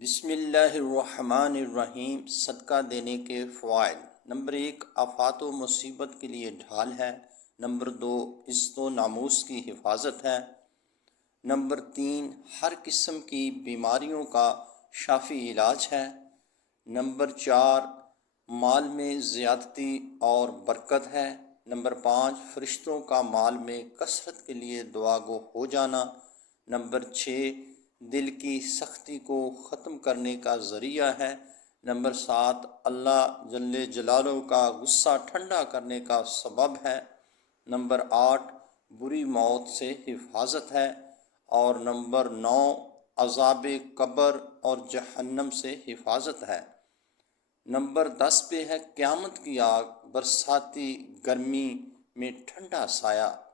بسم اللہ الرحمن الرحیم۔ صدقہ دینے کے فوائد۔ نمبر 1، آفات و مصیبت کے لیے ڈھال ہے۔ نمبر 2، عزت و ناموس کی حفاظت ہے۔ نمبر 3، ہر قسم کی بیماریوں کا شافی علاج ہے۔ نمبر 4، مال میں زیادتی اور برکت ہے۔ نمبر 5، فرشتوں کا مال میں کثرت کے لیے دعا گو ہو جانا۔ نمبر 6، دل کی سختی کو ختم کرنے کا ذریعہ ہے۔ نمبر 7، اللہ جل جلالہ کا غصہ ٹھنڈا کرنے کا سبب ہے۔ نمبر 8، بری موت سے حفاظت ہے۔ اور نمبر 9، عذاب قبر اور جہنم سے حفاظت ہے۔ نمبر 10 پہ ہے قیامت کی آگ، برساتی گرمی میں ٹھنڈا سایہ۔